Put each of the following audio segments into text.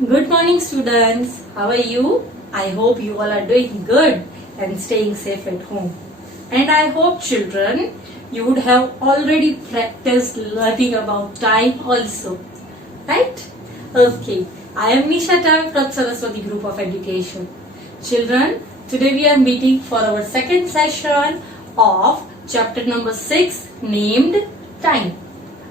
Good morning, students. How are you? I hope you all are doing good and staying safe at home. And I hope, children, you would have already practiced learning about time also. Right? Okay. I am Nisha Tam from Saraswati Group of Education. Children, today we are meeting for our second session of chapter number 6 named Time.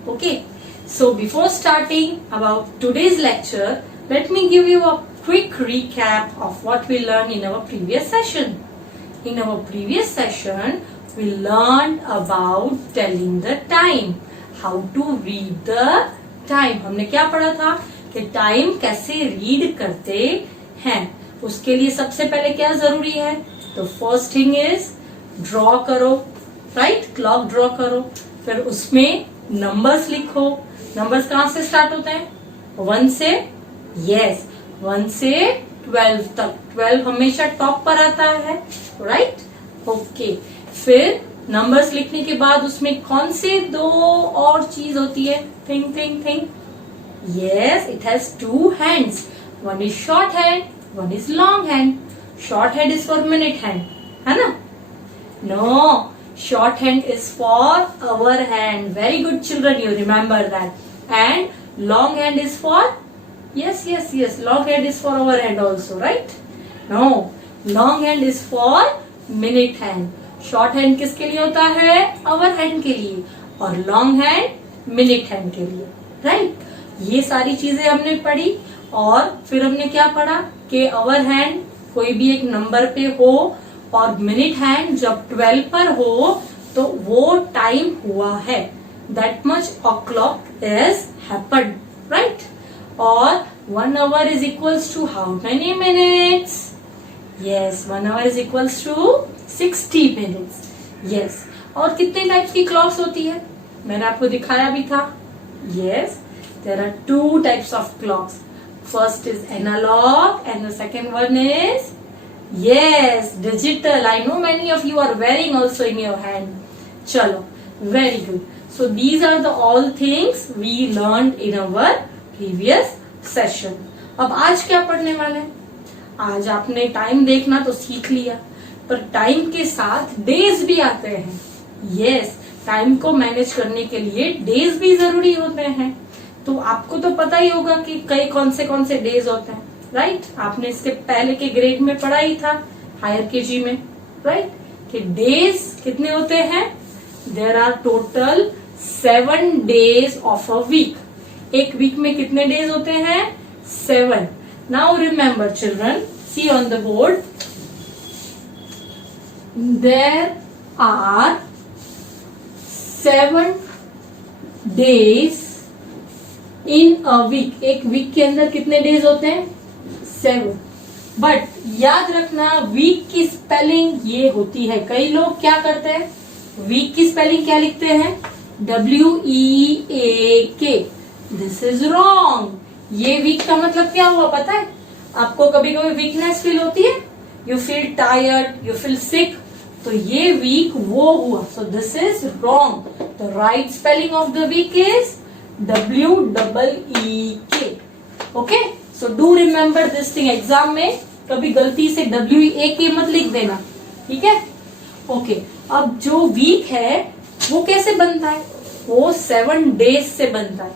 Okay. So before starting about today's lecture, let me give you a quick recap of what we learned in our previous session. In our previous session, we learned about telling the time, how to read the time. हमने क्या पढ़ा था कि time कैसे read करते हैं. उसके लिए सबसे पहले क्या जरूरी है? तो फर्स्ट थिंग इज ड्रॉ करो, राइट? क्लॉक ड्रॉ करो, फिर उसमें नंबर्स लिखो. नंबर्स कहाँ से स्टार्ट होते हैं? 1 से, यस, 1 से 12 तक. 12 हमेशा टॉप पर आता है, राइट? ओके. फिर नंबर्स लिखने के बाद उसमें कौन से दो और चीज होती है? Think think think. Yes, it has 2 hands. One is short hand, one is long hand. Short hand is for minute hand, है ना? No, short hand is for hour hand. Very good, children, you remember that. And long hand is for, yes, long hand is for hour hand also, right? No, long hand is for minute hand. Short hand किसके लिए होता है? hour hand के लिए. और long hand minute hand के लिए, right? ये सारी चीजें हमने पढ़ी. और फिर हमने क्या पढ़ा कि hour hand कोई भी एक नंबर पे हो और मिनट हैंड जब 12 पर हो तो वो टाइम हुआ है. That much o'clock is happened, right? और 1 hour is equals to how many minutes? Yes, 1 hour is equals to 60 minutes. Yes. और कितने टाइप्स की क्लॉक्स होती है? मैंने आपको दिखाया भी था. Yes, there are 2 types of clocks. First is analog and the second one is, yes, digital. I know many of you are wearing also in your hand. Chalo, very good. So these are the all things we learned in our previous session. अब आज क्या पढ़ने वाले हैं? आज आपने time देखना तो सीख लिया, पर टाइम के साथ डेज भी आते हैं. yes, टाइम को मैनेज करने के लिए डेज भी जरूरी होते हैं. तो आपको तो पता ही होगा कि कौन से डेज होते हैं, राइट? आपने इसके पहले के ग्रेड में पढ़ा ही था, हायर केजी में, राइट? कि डेज कितने होते हैं? There are total 7 days of a week. एक वीक में कितने डेज होते हैं? 7. Now remember children, see on the board, there are 7 days in a week. एक वीक के अंदर कितने डेज होते हैं? 7. बट याद रखना, वीक की स्पेलिंग ये होती है. कई लोग क्या करते हैं, वीक की स्पेलिंग क्या लिखते हैं? WEAK. This is wrong. ये वीक का मतलब क्या हुआ पता है आपको? कभी कभी वीकनेस फील होती है, you feel tired, you feel sick, तो ये वीक वो हुआ. So this is wrong. The right spelling of the week is WEEK. Okay, so do remember this thing. Exam में कभी गलती से WEAK मत लिख देना, ठीक है? ओके. अब जो वीक है वो कैसे बनता है? वो 7 days से बनता है.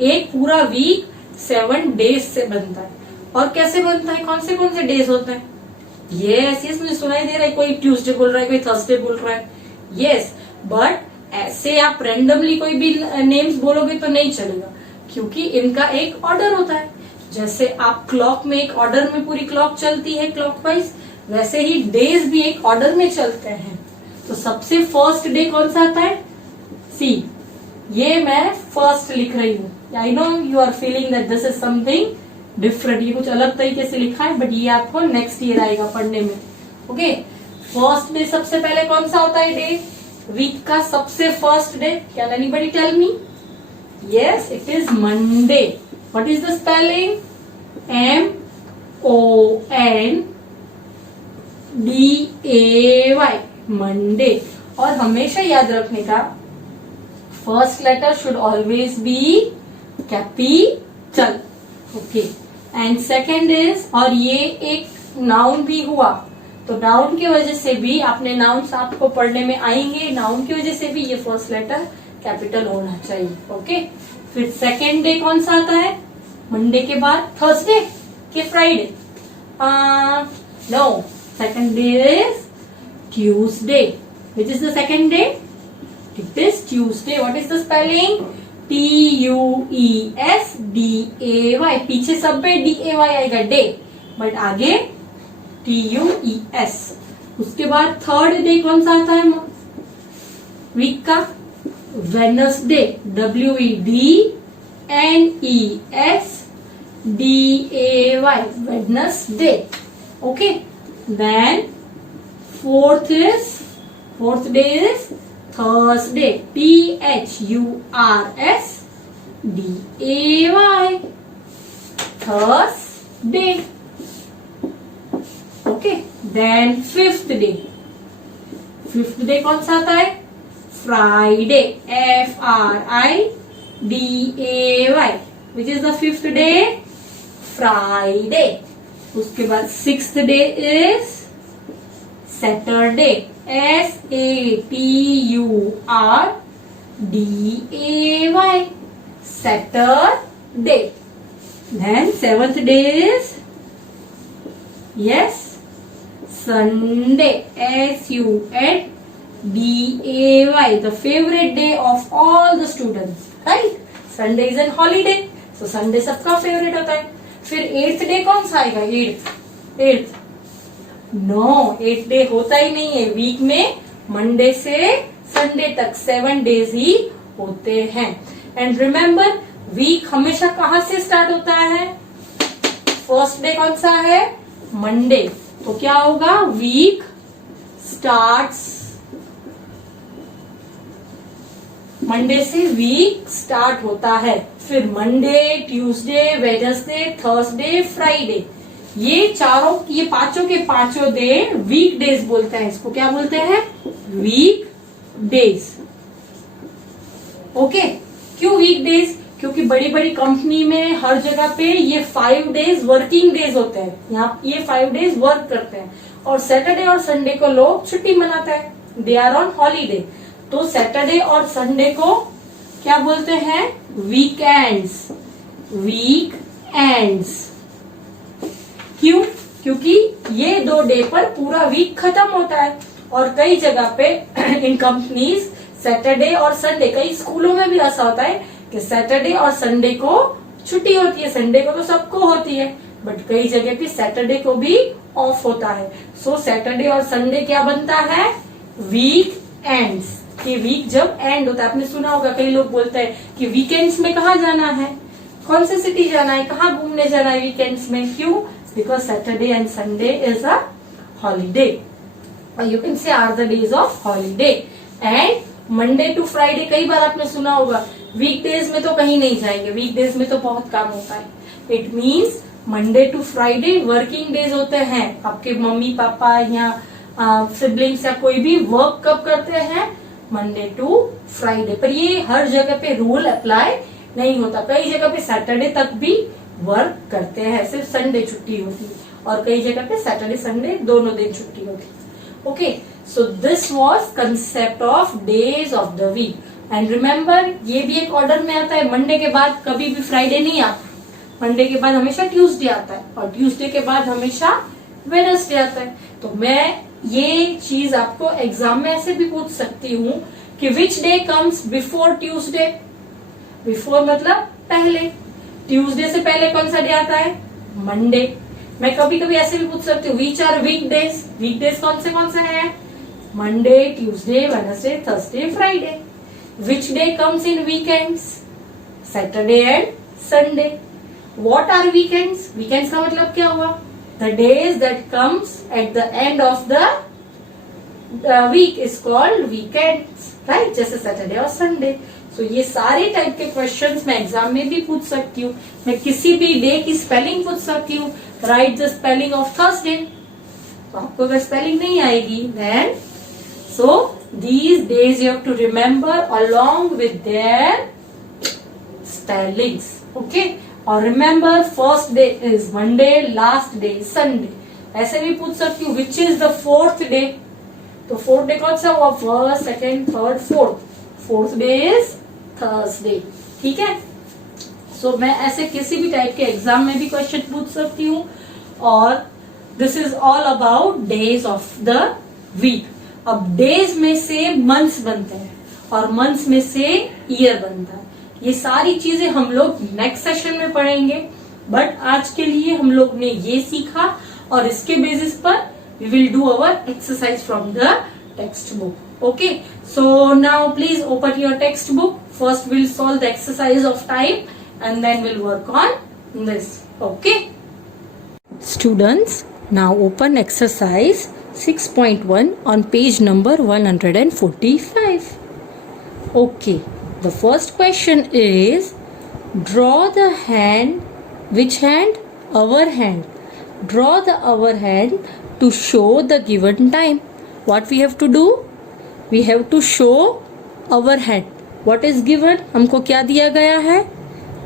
एक पूरा वीक 7 days से बनता है. और कैसे बनता है? कौन से डेज होते हैं? यस, मुझे सुनाई दे रहा है. कोई ट्यूसडे बोल रहा है, कोई थर्सडे बोल रहा है. यस, बट ऐसे आप रेंडमली कोई भी नेम्स बोलोगे तो नहीं चलेगा, क्योंकि इनका एक ऑर्डर होता है. जैसे आप क्लॉक में एक ऑर्डर में पूरी क्लॉक चलती है क्लॉकवाइज, वैसे ही डेज भी एक ऑर्डर में चलते हैं. तो सबसे फर्स्ट डे कौन सा आता है? सी, ये मैं फर्स्ट लिख रही हूँ. I know you are feeling that this is something different. ये कुछ अलग तरीके से लिखा है, बट ये आपको नेक्स्ट ईयर आएगा पढ़ने में. ओके. फर्स्ट डे सबसे पहले कौन सा होता है डे? वीक का सबसे first day. Can anybody tell me? Yes, it is Monday. What is the spelling? MONDAY, Monday. और हमेशा याद रखने का, first letter should always be capital. Okay. And second is, और ये एक नाउन भी हुआ, तो नाउन की वजह से भी आपने नाउन्स आपको पढ़ने में आएंगे, नाउन की वजह से भी ये फर्स्ट लेटर कैपिटल होना चाहिए। ओके, फिर सेकेंड डे कौन सा आता है? मंडे के बाद थर्सडे के Friday? No, second day is Tuesday. Which is the second day? It is Tuesday. What is the spelling? TUESDAY। पीछे सब पे DAY आएगा, डे, बट आगे TUES। उसके बाद थर्ड डे कौन सा आता है वीक का? Wednesday, WEDNESDAY, Wednesday. Okay, then fourth day is Thursday, THURSDAY, Thursday. Okay, then fifth day कौन सा आता है? Friday, FRIDAY। Which is the fifth day? Friday. उसके बाद sixth day is Saturday, SATURDAY, Saturday. Then seventh day is, yes, Sunday, SUNDAY, the favorite day of all the students, right? Sunday is an holiday, so Sunday सबका favourite होता है। फिर eighth day कौन सा आएगा? Eighth no, 8 day होता ही नहीं है। वीक में मंडे से संडे तक 7 डेज ही होते हैं। एंड रिमेम्बर, वीक हमेशा कहां से स्टार्ट होता है? फर्स्ट डे कौन सा है? मंडे। तो क्या होगा? वीक स्टार्ट्स, मंडे से वीक स्टार्ट होता है। फिर Monday, Tuesday, Wednesday, Thursday, Friday, ये पांचों के पांचों डे वीक डेज बोलते हैं। इसको क्या बोलते हैं? Week days. ओके, क्यों वीक डेज? क्योंकि बड़ी बड़ी कंपनी में हर जगह पे ये 5 डेज वर्किंग डेज होते हैं। यहाँ ये 5 डेज वर्क करते हैं, और सैटरडे और संडे को लोग छुट्टी मनाते हैं, दे आर ऑन हॉलीडे। तो सैटरडे और संडे को क्या बोलते हैं? Weekends, weekends. क्यों? क्योंकि ये 2 डे पर पूरा वीक खत्म होता है। और कई जगह पे इन कंपनीज सैटरडे और संडे, कई स्कूलों में भी ऐसा होता है कि सैटरडे और संडे को छुट्टी होती है। संडे को तो सबको होती है, बट कई जगह पे सैटरडे को भी ऑफ होता है। सो सैटरडे और संडे क्या बनता है? Week ends. कि वीक जब एंड होता है, आपने सुना होगा कई लोग बोलते हैं कि वीकेंड्स में कहाँ जाना है, कौन सी सिटी जाना है, कहाँ घूमने जाना है वीकेंड्स में? क्यों? Because Saturday and Sunday is a holiday, you can say are the days of holiday. And Monday to Friday कई बार आपने सुना होगा, वीकडेज में तो कहीं नहीं जाएंगे, वीकडेज में तो बहुत काम होता है। It means Monday to Friday working days होते हैं। आपके मम्मी पापा या सिबलिंग्स या कोई भी वर्क कब करते हैं? Monday to Friday. पर ये हर जगह पे रूल अप्लाई नहीं होता, कई जगह पे सैटरडे तक भी वर्क करते हैं, सिर्फ संडे छुट्टी होती है, और कई जगह पे सैटरडे संडे दोनों दिन छुट्टी होती है। Okay, so this was concept of days of the week. And remember, ये भी एक ऑर्डर में आता है, मंडे के बाद कभी भी फ्राइडे नहीं आता, मंडे के बाद हमेशा ट्यूसडे आता है, और ट्यूसडे के बाद हमेशा वेडनेसडे आता है। तो मैं ये चीज आपको एग्जाम में ऐसे भी पूछ सकती हूँ कि विच day comes before Tuesday? Before मतलब पहले, ट्यूसडे से पहले कौन सा डे आता है? मंडे। मैं कभी कभी ऐसे भी पूछ सकती हूँ, विच आर वीकडेज? वीकडेज कौन से हैं? Monday, Tuesday, Wednesday, Thursday, Friday. Which day comes in weekends? Saturday and Sunday. What are weekends? Weekends का मतलब क्या हुआ? The days that comes at the end of the week is called weekends, right? जैसे Saturday और Sunday. सो ये सारे type के questions मैं एग्जाम में भी पूछ सकती हूँ। मैं किसी भी डे की स्पेलिंग पूछ सकती हूँ, write the spelling of Thursday. तो आपको अगर स्पेलिंग नहीं आएगी, then so these days you have to remember along with their spellings. Okay, और remember first day is Monday, last day Sunday. ऐसे भी पूछ सकती हूँ विच इज द फोर्थ डे. तो फोर्थ डे कौन सा हुआ? First, second, third, fourth. Fourth day is Thursday. ठीक है. सो मैं ऐसे किसी भी टाइप के एग्जाम में भी क्वेश्चन पूछ सकती हूँ. और this is all about days of the week. अब डेज में से मंथ्स बनते हैं और मंथ्स में से ईयर बनता है. ये सारी चीजें हम लोग नेक्स्ट सेशन में पढ़ेंगे. बट आज के लिए हम लोग ने ये सीखा और इसके बेसिस पर we will do our exercise from the text book. Okay. So now please open your text book. First will solve the exercise of time and then we'll work on this. Okay, students, now open exercise 6.1 on page number 145. Okay, the first question is, draw the hand. Which hand? Our hand. Draw the our hand to show the given time. What we have to do? We have to show our hand. What is given? हमको क्या दिया गया है?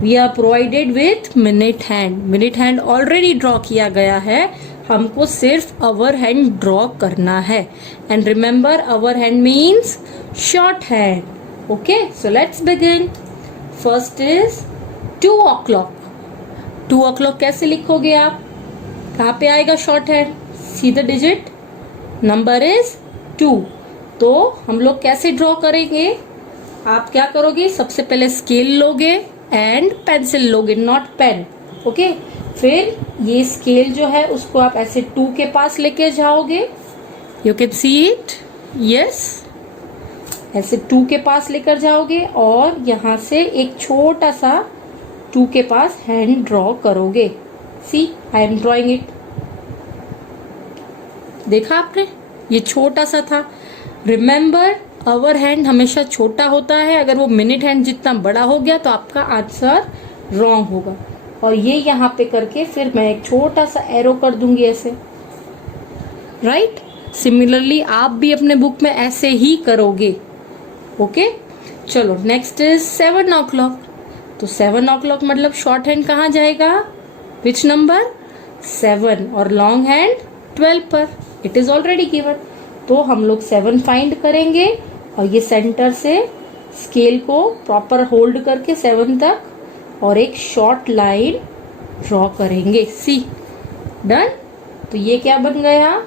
We are provided with minute hand. Minute hand already draw किया गया है. हमको सिर्फ our hand draw करना है. And remember, our hand means short hand. Okay, so let's begin. First is 2 o'clock. 2 o'clock कैसे लिखोगे आप? कहाँ पे आएगा short hand? See the digit? Number is 2. तो हम लोग कैसे draw करेंगे? आप क्या करोगे? सबसे पहले स्केल लोगे एंड पेंसिल लोगे, नॉट पेन. ओके. फिर ये स्केल जो है उसको आप ऐसे 2 के पास लेके जाओगे. You can see it. Yes, ऐसे 2 के पास लेकर जाओगे और यहां से एक छोटा सा 2 के पास हैंड ड्रॉ करोगे. सी, आई एम ड्रॉइंग इट. देखा आपने? ये छोटा सा था. रिमेम्बर, अवर हैंड हमेशा छोटा होता है. अगर वो मिनट हैंड जितना बड़ा हो गया तो आपका आंसर रॉन्ग होगा. और ये यहाँ पे करके फिर मैं एक छोटा सा एरो कर दूंगी ऐसे. राइट. सिमिलरली आप भी अपने बुक में ऐसे ही करोगे. ओके. चलो, नेक्स्ट इज 7 o'clock. तो 7 o'clock मतलब शॉर्ट हैंड कहाँ जाएगा? Which number? 7. और लॉन्ग हैंड 12 पर. It is already given. तो हम लोग 7 फाइंड करेंगे और ये सेंटर से स्केल को प्रॉपर होल्ड करके 7 तक और एक शॉर्ट लाइन ड्रॉ करेंगे. सी, डन. तो ये क्या बन गया?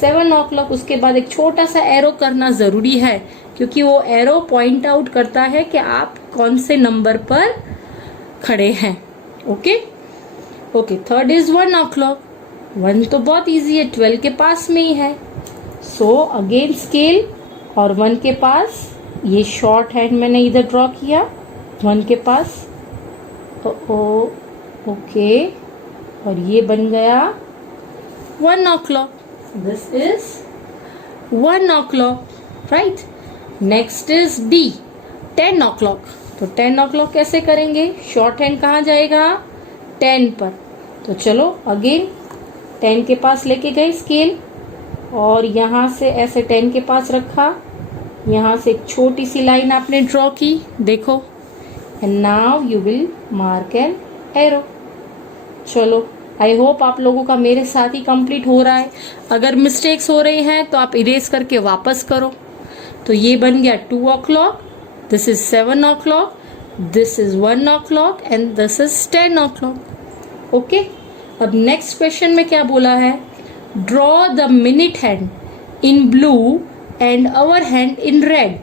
7 o'clock. उसके बाद एक छोटा सा एरो करना जरूरी है क्योंकि वो एरो पॉइंट आउट करता है कि आप कौन से नंबर पर खड़े हैं. Okay. Okay. Third is 1 o'clock. 1 तो बहुत इजी है, 12 के पास में ही है. सो अगेन स्केल और 1 के पास ये शॉर्ट हैंड मैंने इधर ड्रॉ किया 1 के पास. ओके. और ये बन गया 1 o'clock. This is 1 o'clock. Right. Next is D, 10 o'clock. तो 10 o'clock कैसे करेंगे? शॉर्ट हैंड कहाँ जाएगा? 10 पर. तो चलो अगेन 10 के पास लेके गए स्केल और यहाँ से ऐसे 10 के पास रखा. यहाँ से एक छोटी सी लाइन आपने ड्रॉ की. देखो. And now you will mark an arrow. चलो, आई होप आप लोगों का मेरे साथ ही कंप्लीट हो रहा है. अगर मिस्टेक्स हो रही हैं तो आप इरेज करके वापस करो. तो ये बन गया 2 o'clock. This is 7 o'clock. This is 1 o'clock and this is 10 o'clock. Okay. अब नेक्स्ट क्वेश्चन में क्या बोला है? Draw the minute hand in blue and hour hand in red.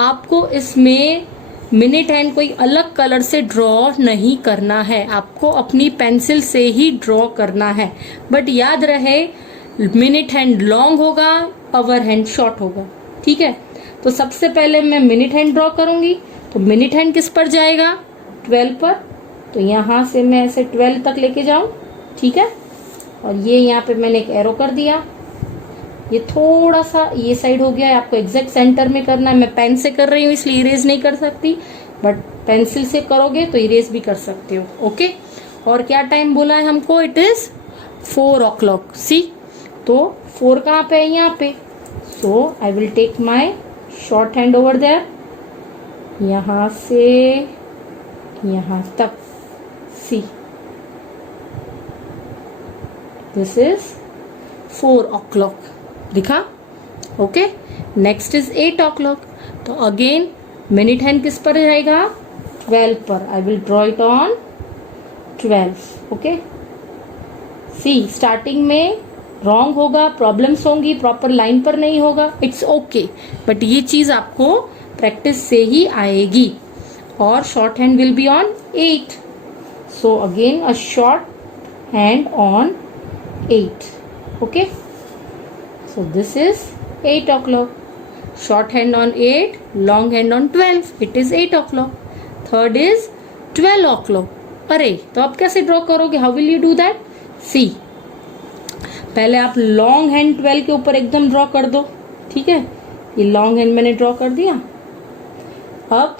आपको इसमें मिनट हैंड कोई अलग कलर से ड्रॉ नहीं करना है. आपको अपनी पेंसिल से ही ड्रॉ करना है. बट याद रहे, मिनट हैंड लॉन्ग होगा, आवर हैंड शॉर्ट होगा. ठीक है. तो सबसे पहले मैं मिनट हैंड ड्रॉ करूंगी. तो मिनट हैंड किस पर जाएगा? 12 पर. तो यहाँ से मैं ऐसे 12 तक लेके जाऊं. ठीक है. और ये यहाँ पे मैंने एक एरो कर दिया. ये थोड़ा सा ये साइड हो गया है. आपको एग्जैक्ट सेंटर में करना है. मैं पेन से कर रही हूँ इसलिए इरेज नहीं कर सकती, बट पेंसिल से करोगे तो इरेज भी कर सकते हो. ओके. और क्या टाइम बोला है हमको? It is 4 o'clock. सी, तो 4 कहाँ पे है? यहाँ पे. So I will take my shorthand over there. यहाँ से यहाँ तक. See, this is 4 o'clock. दिखा? ओके. Next is 8 o'clock. तो अगेन मिनट हैंड किस पर जाएगा? 12 पर. I will draw it on 12. Okay. See, starting में रॉन्ग होगा, प्रॉब्लम्स होंगी, प्रॉपर लाइन पर नहीं होगा, इट्स ओके, बट ये चीज आपको प्रैक्टिस से ही आएगी. और short hand will be on 8. So again a short hand on 8. Okay, so this is 8 o'clock. Short hand on 8, long hand on 12. It is 8 o'clock. Third is 12 o'clock. अरे, तो आप कैसे ड्रॉ करोगे? How will you do that? See, पहले आप long hand 12 के ऊपर एकदम ड्रॉ कर दो. ठीक है, ये लॉन्ग हैंड मैंने ड्रॉ कर दिया. अब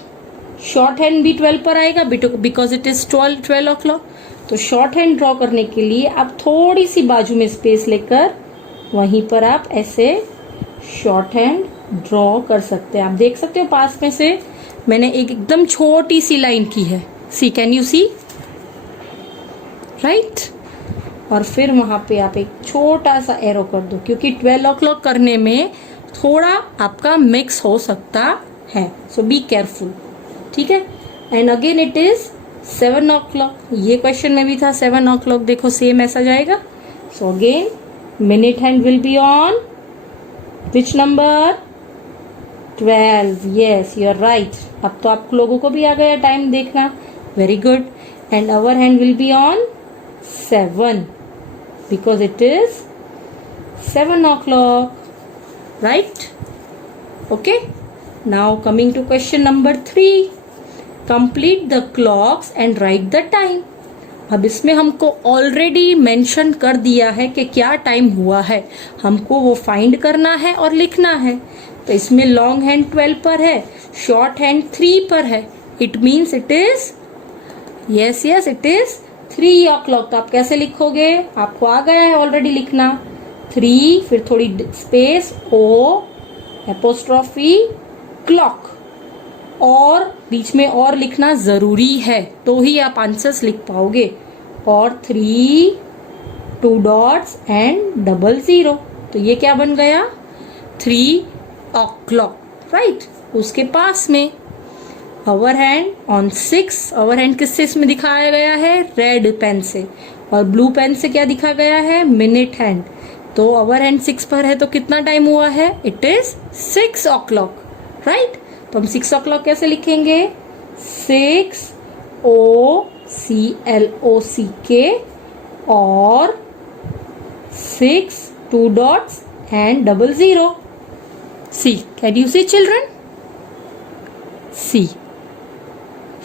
शॉर्ट हैंड भी 12 पर आएगा बिकॉज इट इज 12 o'clock. तो शॉर्ट हैंड ड्रॉ करने के लिए आप थोड़ी सी बाजू में स्पेस लेकर वहीं पर आप ऐसे शॉर्ट हैंड ड्रॉ कर सकते हैं. आप देख सकते हो पास में से मैंने एक एकदम छोटी सी लाइन की है. सी, कैन यू सी? राइट. और फिर वहां पे आप एक छोटा सा एरो कर दो, क्योंकि 12 o'clock करने में थोड़ा आपका मिक्स हो सकता है. सो बी केयरफुल. ठीक है. And again it is 7 o'clock. ये क्वेश्चन में भी था 7 o'clock. देखो सेम ऐसा जाएगा. So again minute hand will be on which number? 12. Yes, you are right. अब तो आप लोगों को भी आ गया टाइम देखना. Very good. And hour hand will be on 7 because it is 7 o'clock. Right. Okay. Now coming to question number 3. Complete the clocks and write the time. अब इसमें हमको ऑलरेडी मेंशन कर दिया है कि क्या टाइम हुआ है, हमको वो फाइंड करना है और लिखना है. तो इसमें लॉन्ग हैंड 12 पर है, शॉर्ट हैंड 3 पर है. It means it is yes it is 3 o'clock. तो आप कैसे लिखोगे? आपको आ गया है ऑलरेडी लिखना. 3, फिर थोड़ी स्पेस, ओ एपोस्ट्रॉफी क्लॉक, और बीच में और लिखना जरूरी है, तो ही आप आंसर्स लिख पाओगे. और 3, 2 डॉट्स एंड 00. तो ये क्या बन गया? 3 o'clock. राइट. उसके पास में hour hand on 6. Hour hand किससे इसमें दिखाया गया है? रेड पेन से. और ब्लू पेन से क्या दिखा गया है? Minute hand. तो आवर हैंड 6 पर है, तो कितना टाइम हुआ है? It is 6 o'clock. राइट. तो हम 6 o'clock कैसे लिखेंगे? 6 OCLOCK और 6 2 dots and 00. See, can you see children? See.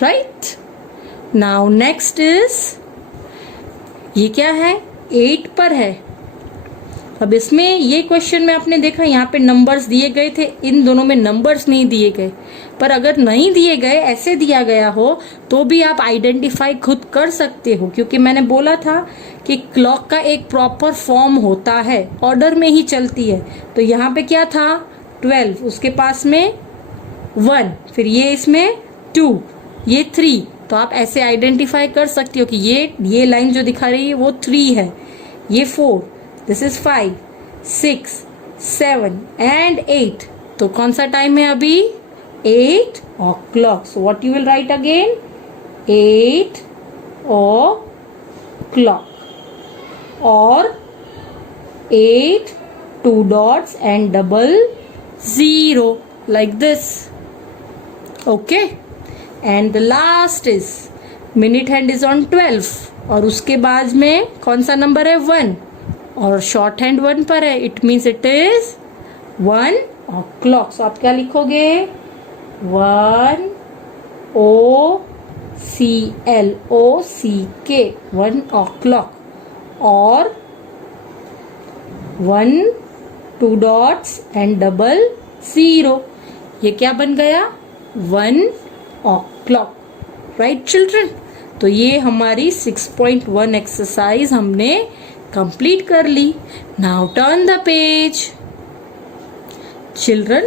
Right? Now next is, ये क्या है? 8 पर है. अब इसमें ये क्वेश्चन में आपने देखा यहाँ पे नंबर्स दिए गए थे, इन दोनों में नंबर्स नहीं दिए गए. पर अगर नहीं दिए गए, ऐसे दिया गया हो, तो भी आप आइडेंटिफाई खुद कर सकते हो, क्योंकि मैंने बोला था कि क्लॉक का एक प्रॉपर फॉर्म होता है, ऑर्डर में ही चलती है. तो यहाँ पे क्या था? 12, उसके पास में 1, फिर ये इसमें 2, ये 3. तो आप ऐसे आइडेंटिफाई कर सकते हो कि ये लाइन जो दिखा रही है वो 3 है, ये 4, दिस इज 5, 6, 7 एंड 8. तो कौन सा टाइम है अभी? 8 o'clock. So what you will write again? 8 o'clock. Or 8 2 dots and 00 like this. Okay. And the last is minute hand is on 12 और उसके बाद में कौन सा नंबर है? 1 और शॉर्ट हैंड 1 पर है. It means it is 1 o'clock. So आप क्या लिखोगे? 1 OCLOCK 1 o'clock और 1 2 dots and 00. ये क्या बन गया? 1 o'clock. Right children. तो ये हमारी 6.1 एक्सरसाइज हमने कंप्लीट कर ली. Now turn the page. Children,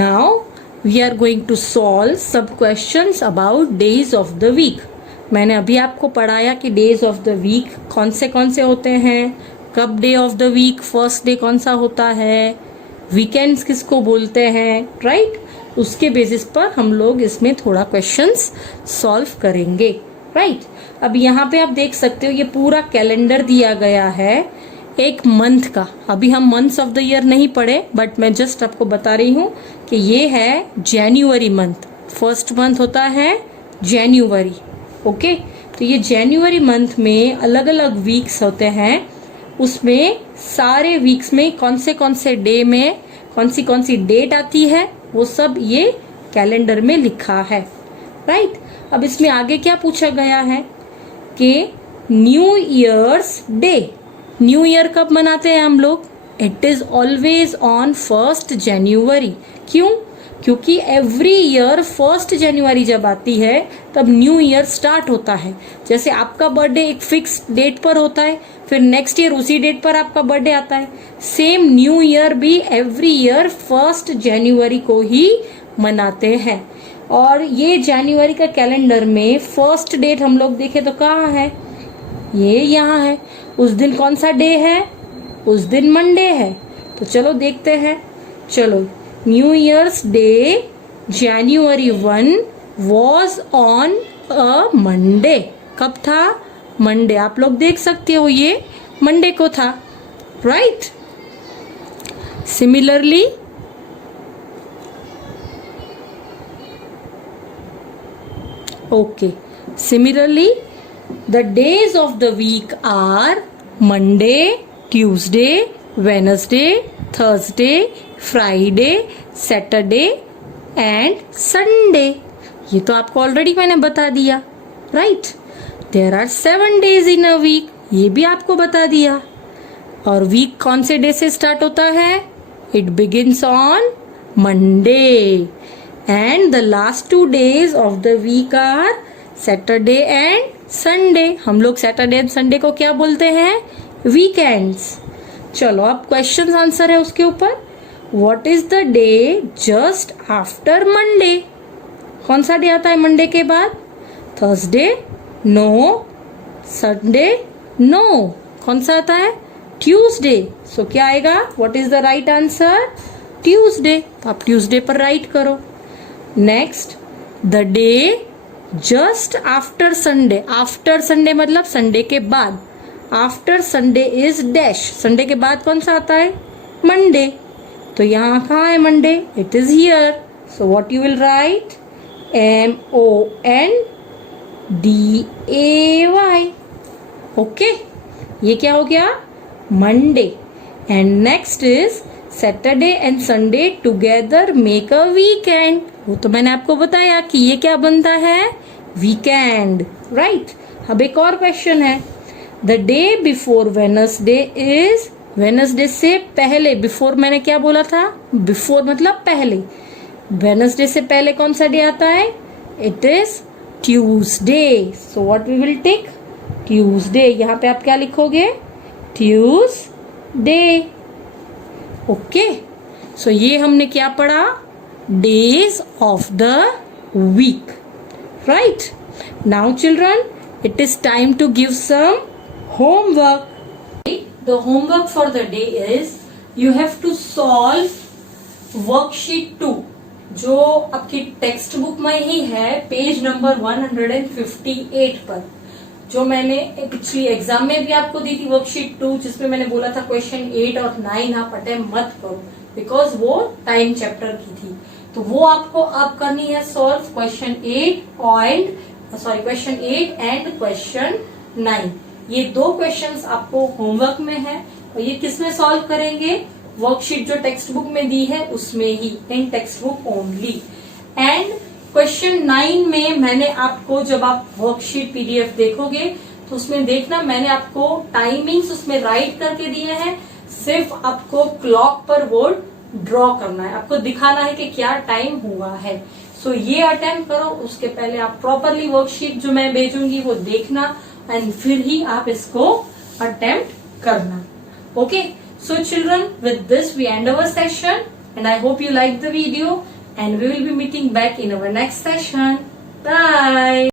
now we are going to solve some questions about days of the week. मैंने अभी आपको पढ़ाया कि डेज ऑफ द वीक कौन से होते हैं, कब day of the week first day कौन सा होता है, वीकेंड्स किसको बोलते हैं, राइट। उसके बेसिस पर हम लोग इसमें थोड़ा क्वेश्चंस सॉल्व करेंगे, राइट। अब यहाँ पे आप देख सकते हो ये पूरा कैलेंडर दिया गया है एक मंथ का। अभी हम मंथ्स ऑफ द ईयर नहीं पढ़े, बट मैं जस्ट आपको बता रही हूँ कि ये है जनवरी मंथ, फर्स्ट मंथ होता है जनवरी, ओके। तो ये जनवरी मंथ में अलग अलग वीक्स होते हैं, उसमें सारे वीक्स में कौन से डे में कौन सी डेट आती है वो सब ये कैलेंडर में लिखा है, राइट। अब इसमें आगे क्या पूछा गया है कि new years day, new year कब मनाते हैं हम लोग, इट इज ऑलवेज ऑन 1 जनवरी। क्यों? क्योंकि एवरी ईयर 1 जनवरी जब आती है तब न्यू ईयर स्टार्ट होता है। जैसे आपका बर्थडे एक फिक्स डेट पर होता है, फिर नेक्स्ट ईयर उसी डेट पर आपका बर्थडे आता है, सेम न्यू ईयर भी एवरी ईयर 1 जनवरी को ही मनाते हैं। और ये जनवरी का कैलेंडर में फर्स्ट डेट हम लोग देखें तो कहाँ है, ये यहाँ है। उस दिन कौन सा डे है, उस दिन मंडे है। तो चलो देखते हैं, चलो new years day January 1 was on a Monday. कब था, मंडे। आप लोग देख सकते हो ये मंडे को था, right. Similarly okay, similarly the days of the week are Monday, Tuesday, Wednesday, Thursday, Friday, Saturday and Sunday. ये तो आपको ऑलरेडी मैंने बता दिया, right. There are 7 days in a week, ये भी आपको बता दिया। और वीक कौन से डे से स्टार्ट होता है, it begins on Monday and the last 2 days of the week are Saturday and Sunday. हम लोग सैटरडे एंड संडे को क्या बोलते हैं, वीकेंड्स। चलो अब क्वेश्चन आंसर है उसके ऊपर। What is the day just after Monday? कौन सा डे आता है मंडे के बाद, थर्सडे, नो। Sunday, no. कौन सा आता है, ट्यूसडे। सो क्या आएगा, what is the right answer, Tuesday. तो आप ट्यूसडे पर राइट करो। Next, the day just after Sunday. After Sunday मतलब संडे के बाद। After Sunday is dash, Sunday के बाद कौन सा आता है, मंडे। तो यहाँ कहाँ है Monday, it is here. So what you will write, MONDAY, okay. ये क्या हो गया, Monday. And next is Saturday and Sunday together make a weekend. वो तो मैंने आपको बताया कि ये क्या बनता है, वीकेंड, राइट। अब एक और क्वेश्चन है, the day before Wednesday is, Wednesday से पहले, बिफोर मैंने क्या बोला था, बिफोर मतलब पहले। वेनसडे से पहले कौन सा डे आता है, it is Tuesday. So what we will take, Tuesday. यहाँ पे आप क्या लिखोगे, ट्यूसडे, ओके। सो ये हमने क्या पढ़ा, days of the week, right. Now children, it is time to give some homework. The homework for the day is you have to solve worksheet 2 जो आपकी टेक्स्ट बुक में ही है, पेज नंबर 158 पर, जो मैंने पिछली एग्जाम में भी आपको दी थी वर्कशीट 2, जिसमें मैंने बोला था क्वेश्चन 8 और 9 आप अटेम्प्ट मत करो बिकॉज वो टाइम चैप्टर की थी। तो वो आपको अब करनी है सॉल्व, क्वेश्चन 8 एंड क्वेश्चन 9। ये 2 क्वेश्चंस आपको होमवर्क में है और ये किसमें सॉल्व करेंगे, वर्कशीट जो टेक्स्ट बुक में दी है उसमें ही, in text book only. And question 9 में मैंने आपको, जब आप वर्कशीट पीडीएफ देखोगे तो उसमें देखना मैंने आपको टाइमिंग्स उसमें राइट करके दिए हैं, सिर्फ आपको क्लॉक पर वो ड्रॉ करना है, आपको दिखाना है कि क्या टाइम हुआ है। सो ये अटेम्प्ट करो, उसके पहले आप प्रॉपरली वर्कशीट जो मैं भेजूंगी वो देखना एंड फिर ही आप इसको अटेम्प्ट करना, okay. So children, with this we end our session and I hope you like the video and we will be meeting back in our next session. Bye.